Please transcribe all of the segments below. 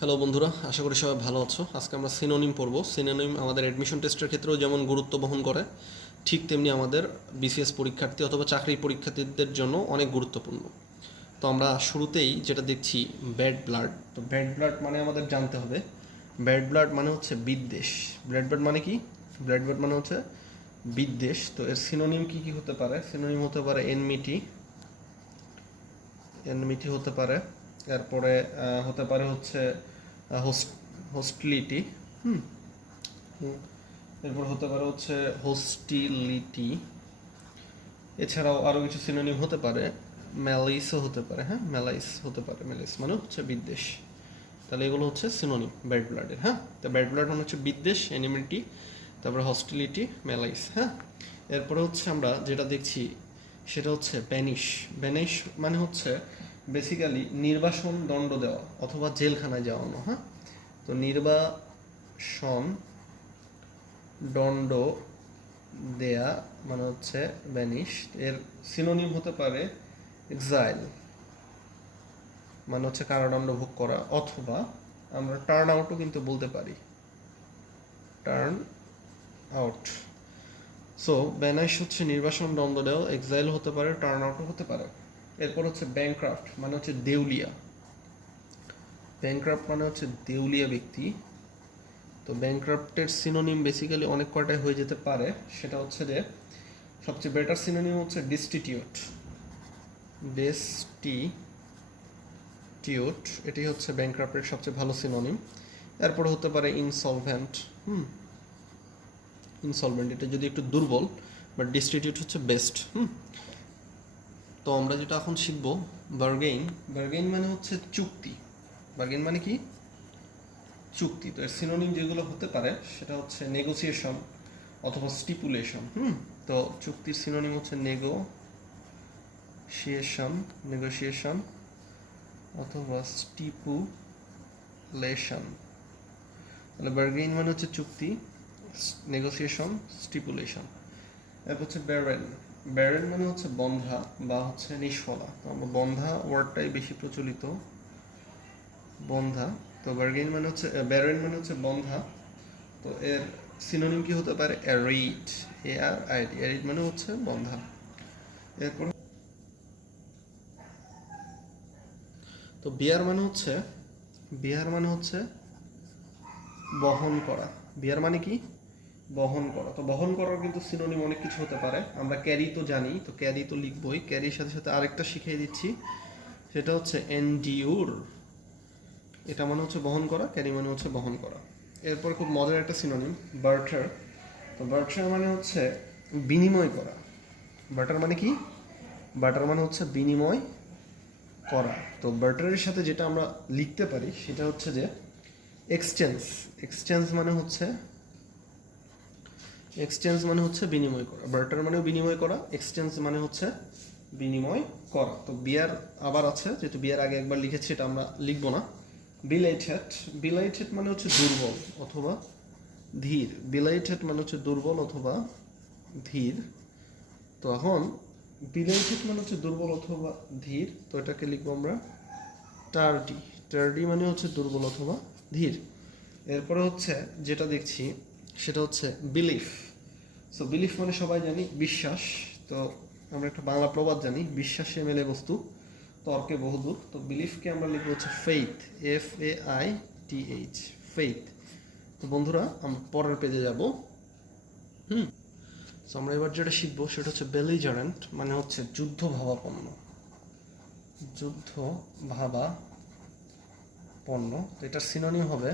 Hello বন্ধুরা, আশা করি সবাই ভালো আছো। আজকে আমরা সিনোনিম পড়ব। সিনোনিম আমাদের অ্যাডমিশন টেস্টের ক্ষেত্রেও যেমন গুরুত্ব বহন করে, ঠিক তেমনি আমাদের বিসিএস পরীক্ষার্থী অথবা চাকরি পরীক্ষার্থীদের জন্য অনেক গুরুত্বপূর্ণ। তো আমরা শুরুতেই যেটা দেখছি, ব্যাড ব্লাড। তো ব্যাড ব্লাড মানে আমাদের জানতে হবে, ব্যাড ব্লাড মানে হচ্ছে বিদ্বেষ। ব্যাড ব্লাড মানে কি? ব্যাড ব্লাড মানে হচ্ছে বিদ্বেষ। তো এর সিনোনিম কি কি হতে পারে? সিনোনিম হতে পারে এনমিটি, এনমিটি হতে পারে। এরপরে হতে পারে হচ্ছে হোস্টিলিটি। হুম এরপর হতে পারে হচ্ছে হোস্টিলিটি। এছাড়াও আরও কিছু সিনোনিম হতে পারে, ম্যালিসও হতে পারে। হ্যাঁ, ম্যালাইস হতে পারে। ম্যালিস মানে হচ্ছে বিদ্বেষ। তাহলে এগুলো হচ্ছে সিনোনিম ব্যাড ব্লাডের। হ্যাঁ, তো ব্যাড ব্লাড মানে হচ্ছে বিদ্বেষ, এনিমিটি, তারপরে হস্টিলিটি, ম্যালাইস। হ্যাঁ, এরপরে হচ্ছে আমরা যেটা দেখছি সেটা হচ্ছে ব্যানিশ। ব্যানিশ মানে হচ্ছে বেসিক্যালি নির্বাসন দণ্ড দেওয়া অথবা জেলখানায় যাওয়ানো। হ্যাঁ, তো নির্বাসন দণ্ড দেয়া মানে হচ্ছে ব্যানিশ। এর সিনোনিম হতে পারে এক্সাইল, মানে হচ্ছে কারাদণ্ড ভোগ করা, অথবা আমরা টার্ন আউটও কিন্তু বলতে পারি, টার্ন আউট। সো ব্যানিশ হচ্ছে নির্বাসন দণ্ড দেওয়া, এক্সাইল হতে পারে, টার্ন আউটও হতে পারে। এরপর হচ্ছে ব্যাংক্রাফট মানে হচ্ছে দেউলিয়া। ব্যাংক্রাফট মানে হচ্ছে দেউলিয়া ব্যক্তি। তো ব্যাংক্রাফটের সিনোনিম বেসিক্যালি অনেক কয়টাই হয়ে যেতে পারে। সেটা হচ্ছে যে সবচেয়ে বেটার সিনোনিম হচ্ছে ডিস্টিটিউট। ডিস্টিটিউট এটি হচ্ছে ব্যাংক্রাফটের সবচেয়ে ভালো সিনোনিম। এরপর হতে পারে ইনসলভেন্ট। ইনসলভেন্ট এটা যদি একটু দুর্বল, বাট ডিস্টিটিউট হচ্ছে বেস্ট। তো আমরা যেটা এখন শিখব, বার্গেইন। বার্গেইন মানে হচ্ছে চুক্তি। বার্গেইন মানে কি? চুক্তি। তো এর সিনোনিম যেগুলো হতে পারে সেটা হচ্ছে নেগোসিয়েশন অথবা স্টিপুলেশন। তো চুক্তির সিনোনিম হচ্ছে নেগোসিয়েশন, নেগোসিয়েশন অথবা স্টিপুলেশন। তাহলে বার্গেইন মানে হচ্ছে চুক্তি, নেগোসিয়েশন, স্টিপুলেশন। এরপর হচ্ছে ব্যারেন। ব্যারেন মানে হচ্ছে বন্ধা বা হচ্ছে নিষ্ফলা। তো আমরা বন্ধা ওয়ার্ডটাই বেশি প্রচলিত, বন্ধা। তো বার্গেইন মানে হচ্ছে, ব্যারেন মানে হচ্ছে বন্ধা। তো এর সিনোনিম কি হতে পারে? Arid, ARID। অ্যারিড মানে হচ্ছে বন্ধা। এরপর তো বিয়ার মানে হচ্ছে, বিয়ার মানে হচ্ছে বহন করা। বিয়ার মানে কি? বহন করা। তো বহন করার কিন্তু সিনোনিম অনেক কিছু হতে পারে। আমরা ক্যারি তো জানি, তো ক্যারি তো লিখবই। ক্যারির সাথে সাথে আরেকটা শিখিয়ে দিচ্ছি, সেটা হচ্ছে এনডিউর। এটা মানে হচ্ছে বহন করা, ক্যারি মানে হচ্ছে বহন করা। এরপর খুব মজার একটা সিনোনিম, বার্টার। তো বার্টার মানে হচ্ছে বিনিময় করা। বার্টার মানে কি? বার্টার মানে হচ্ছে বিনিময় করা। তো বার্টারের সাথে যেটা আমরা লিখতে পারি সেটা হচ্ছে যে এক্সচেঞ্জ। এক্সচেঞ্জ মানে হচ্ছে, এক্সচেঞ্জ মানে হচ্ছে বিনিময় করা। বার্টার মানে বিনিময় করা, এক্সচেঞ্জ মানে হচ্ছে বিনিময় করা। তো বিয়ার আবার আছে, যেহেতু বিয়ার আগে একবার লিখেছি এটা আমরা লিখবো না। বিলাইটেড। বিলাইটেড মানে হচ্ছে দুর্বল অথবা ধীর। বিলাইটেড মানে হচ্ছে দুর্বল অথবা ধীর। তো এখন বিলাইটেড মানে হচ্ছে দুর্বল অথবা ধীর, তো এটাকে লিখবো আমরা টার্ডি। টার্ডি মানে হচ্ছে দুর্বল অথবা ধীর। এরপরে হচ্ছে যেটা দেখছি সেটা হচ্ছে বিলিফ। সো বিলিফ মানে সবাই জানি বিশ্বাস। তো আমরা একটা বাংলা প্রবাদ জানি, বিশ্বাসে মেলে বস্তু তর্কে বহুদূর। তো বিলিফকে আমরা লিখবো হচ্ছে ফেইথ, FAITH, ফেইথ। তো বন্ধুরা আমরা পরের পেজে যাব। তো আমরা এবার যেটা শিখবো সেটা হচ্ছে বেলিজারেন্ট, মানে হচ্ছে যুদ্ধ ভাবাপন্ন। যুদ্ধ ভাবাপন্ন। তো এটার সিনোনিম হবে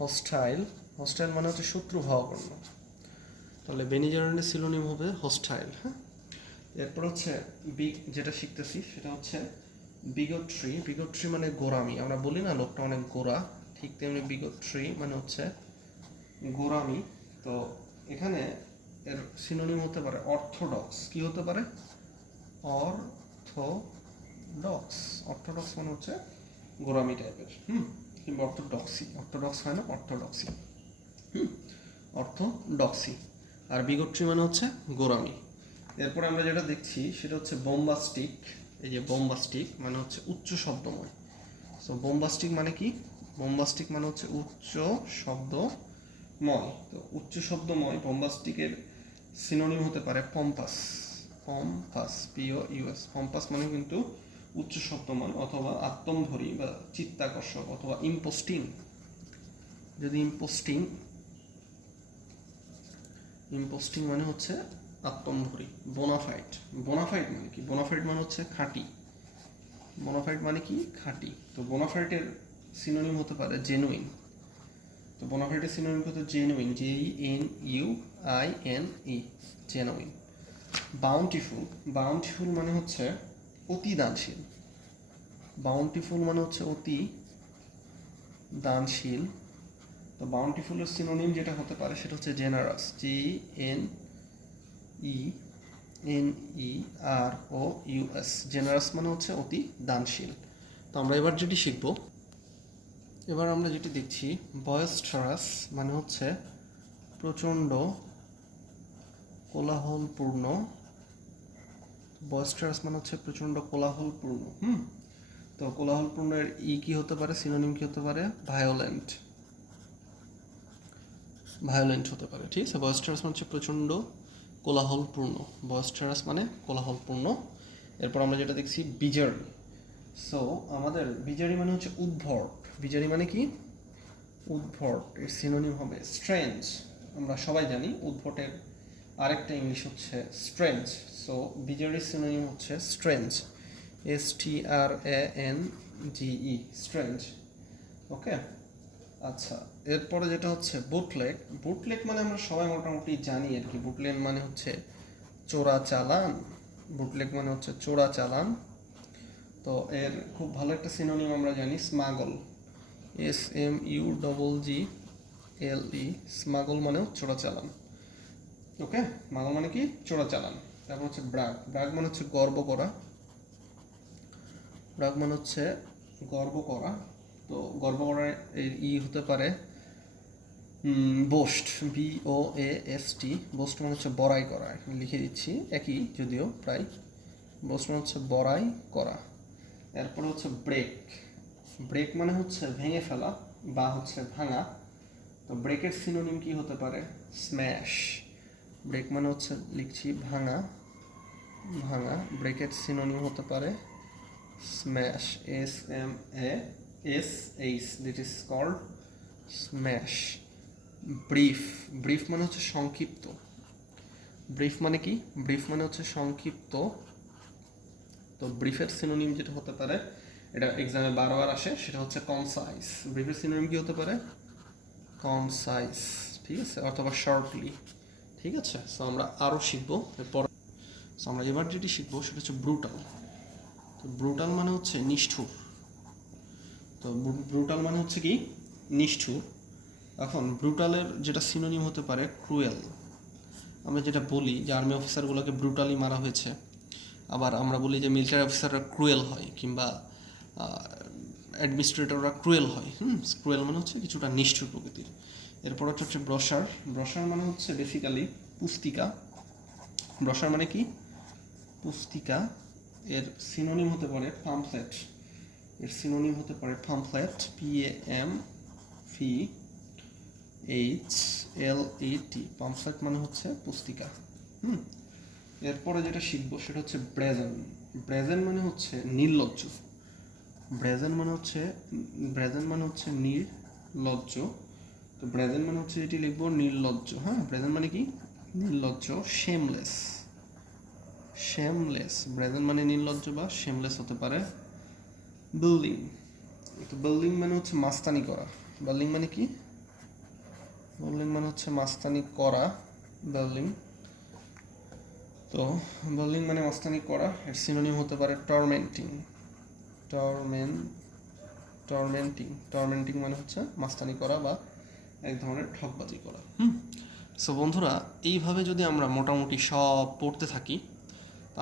হস্টাইল। হস্টাইল মানে হচ্ছে শত্রু ভাবাপন্ন। তাহলে বেলিজারেন্টের সিনোনিম হবে হস্টাইল। হ্যাঁ, এরপর হচ্ছে যেটা শিখতেছি সেটা হচ্ছে বিগট্রি। বিগট্রি মানে গোঁড়ামি। আমরা বলি না লোকটা অনেক গোঁড়া, ঠিক তেমনি বিগট্রি মানে হচ্ছে গোঁড়ামি। তো এখানে এর সিনোনিম হতে পারে অর্থোডক্স। কি হতে পারে? অর্থোডক্স। অর্থোডক্স মানে হচ্ছে গোঁড়ামি টাইপের। কিংবা অর্থোডক্সি। অর্থোডক্স হয় না, অর্থোডক্সি। অর্থোডক্সি। আর বিগট্রি মানে হচ্ছে গোঁড়ামি। এরপরে আমরা যেটা দেখছি সেটা হচ্ছে বোম্বাস্টিক। এই যে বোম্বাস্টিক মানে হচ্ছে উচ্চ শব্দময়। সো বোম্বাস্টিক মানে কি? বোম্বাস্টিক মানে হচ্ছে উচ্চ শব্দময়। তো উচ্চ শব্দময় বোম্বাস্টিকের সিনোনিম হতে পারে পম্পাস। পম্পাস, POUS, পম্পাস মানে কিন্তু উচ্চ শব্দময় অথবা আত্মম্ভরী বা চিত্তাকর্ষক অথবা ইম্পোস্টিং। যদি ইম্পোস্টিং মানে হচ্ছে আত্মম্ভরী। বোনাফাইড, বোনাফাইড মানে কি? বোনাফাইড মানে হচ্ছে খাঁটি। বোনাফাইড মানে কি? খাঁটি। তো বোনাফাইডের সিনোনিম হতে পারে জেনুইন। তো বোনাফাইডের সিনোনিম হতে জেনুইন, JENUINE, জেনুইন। বাউন্টিফুল, বাউন্টিফুল মানে হচ্ছে অতি দানশীল। বাউন্টিফুল মানে হচ্ছে অতি দানশীল। তো বাউন্টিফুলের সিনোনিম যেটা হতে পারে সেটা হচ্ছে জেনারাস, JENEROUS, জেনারাস মানে হচ্ছে অতি দানশীল। তো আমরা এবার যেটি শিখব, এবার আমরা যেটি দেখছি, বয়েস্টারাস মানে হচ্ছে প্রচণ্ড কোলাহলপূর্ণ। বয়েস্টারাস মানে হচ্ছে প্রচণ্ড কোলাহলপূর্ণ। তো কোলাহলপূর্ণের কি হতে পারে? সিনোনিম কি হতে পারে? ভায়োলেন্ট। ভায়োলেন্ট হতে পারে, ঠিক আছে। বয়েস্টারাস মানে হচ্ছে প্রচণ্ড কোলাহলপূর্ণ। বয়েস্টারাস মানে কোলাহলপূর্ণ। এরপর আমরা যেটা দেখছি বিজারি। সো আমাদের বিজারি মানে হচ্ছে উদ্ভট। বিজারি মানে কি? উদ্ভট। এর সিনোনিম হবে স্ট্রেঞ্জ। আমরা সবাই জানি উদ্ভটের আরেকটা ইংলিশ হচ্ছে স্ট্রেঞ্জ। সো বিজারি সিনোনিম হচ্ছে স্ট্রেঞ্জ, STRANGE, স্ট্রেঞ্জ। ওকে, আচ্ছা। এরপরে যেটা হচ্ছে বুটলেগ। বুটলেগ মানে আমরা সবাই মোটামুটি জানি আর কি। বুটলেগ মানে হচ্ছে চোরাচালান। বুটলেগ মানে হচ্ছে চোরাচালান। তো এর খুব ভালো একটা সিনোনিম আমরা জানি, স্মাগল, SMUGGLE, স্মাগল মানে চোরাচালান। ওকে, স্মাগল মানে কি? চোরাচালান। তারপর হচ্ছে ব্রাগ। ব্রাগ মানে হচ্ছে গর্ব করা। ব্রাগ মানে হচ্ছে গর্ব করা। তো গর্ব করার এর হতে পারে বোস্ট, BOAST। বোস্ট মানে হচ্ছে বড়াই করা। এখানে লিখে দিচ্ছি, একই যদিও প্রায়। বোস্ট মানে হচ্ছে বড়াই করা। এরপরে হচ্ছে ব্রেক। ব্রেক মানে হচ্ছে ভেঙে ফেলা বা হচ্ছে ভাঙা। তো ব্রেকের সিনোনিম কি হতে পারে? স্ম্যাশ। ব্রেক মানে হচ্ছে লিখছি ভাঙা, ভাঙা। ব্রেকের সিনোনিম হতে পারে smash, SMASH, this is called smash. Brief. Brief মানে হচ্ছে সংক্ষিপ্ত। ব্রিফ মানে কি? ব্রিফ মানে হচ্ছে সংক্ষিপ্ত। তো ব্রিফের সিনোনিম যেটা হতে পারে, এটা এক্সামে বারবার আসে, সেটা হচ্ছে কনসাইজ। ব্রিফের সিনোনিম কি হতে পারে? কনসাইজ, ঠিক আছে, অথবা শর্টলি, ঠিক আছে। সো আমরা আরও শিখবো এরপর। সো আমরা এবার যেটি শিখবো সেটা হচ্ছে ব্রুটাল। তো ব্রুটাল মানে হচ্ছে নিষ্ঠুর। তো ব্রুটাল মানে হচ্ছে কি? নিষ্ঠুর। এখন ব্রুটালের যেটা সিনোনিম হতে পারে ক্রুয়েল। আমরা যেটা বলি যে আর্মি অফিসারগুলোকে ব্রুটালি মারা হয়েছে, আবার আমরা বলি যে মিলিটারি অফিসাররা ক্রুয়েল হয়, কিংবা অ্যাডমিনিস্ট্রেটররা ক্রুয়েল হয়। ক্রুয়েল মানে হচ্ছে কিছুটা নিষ্ঠুর প্রকৃতির। এরপর হচ্ছে ব্রসার। ব্রসার মানে হচ্ছে বেসিক্যালি পুস্তিকা। ব্রসার মানে কি? পুস্তিকা। এর সিনোনিম হতে পারে পাম্পলেট। এর সিনোনিম হতে পারে পাম্পলেট, PAMPHLET। পাম্পলেট মানে হচ্ছে পুস্তিকা। এরপরে যেটা শিখবো সেটা হচ্ছে ব্রেজেন। ব্রেজেন মানে হচ্ছে নির্লজ্জ। ব্রেজেন মানে হচ্ছে নির্লজ্জ। তো ব্রেজেন মানে হচ্ছে যেটি লিখবো নির্লজ্জ। ব্রেজেন মানে কি? নির্লজ্জ। শেমলেস। শেমলেস, ব্রেজেন মানে নির্লজ্জ বা শেমলেস হতে পারে। বিল্ডিং। তো বিল্ডিং মানে হচ্ছে মাস্তানি করা। বিল্ডিং মানে কি? বিল্ডিং মানে হচ্ছে মাস্তানি করা। বিল্ডিং। তো বিল্ডিং মানে মাস্তানি করা। এর সিনোনিম হতে পারে টর্মেন্টিং। টর্মেন্টিং মানে হচ্ছে মাস্তানি করা বা এক ধরনের ঠকবাজি করা। সো বন্ধুরা, এইভাবে যদি আমরা মোটামুটি সব পড়তে থাকি,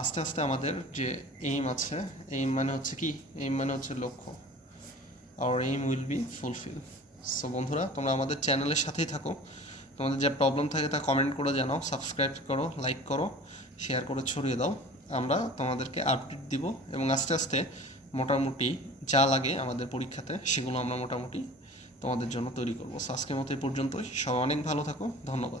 আস্তে আস্তে আমাদের যে এইম আছে, এইম মানে হচ্ছে কি? এইম মানে হচ্ছে লক্ষ্য। Our aim will be fulfil. So বন্ধুরা, তোমরা আমাদের চ্যানেলের সাথেই থাকো। তোমাদের যে প্রবলেম থাকে তা কমেন্ট করে জানাও, সাবস্ক্রাইব করো, লাইক করো, শেয়ার করে ছড়িয়ে দাও। আমরা তোমাদেরকে আপডেট দিব এবং আস্তে আস্তে মোটামুটি যা লাগে আমাদের পরীক্ষাতে সেগুলো আমরা মোটামুটি তোমাদের জন্য তৈরি করবো। সো আজকের মতো এই পর্যন্তই। সবাই অনেক ভালো থাকো, ধন্যবাদ।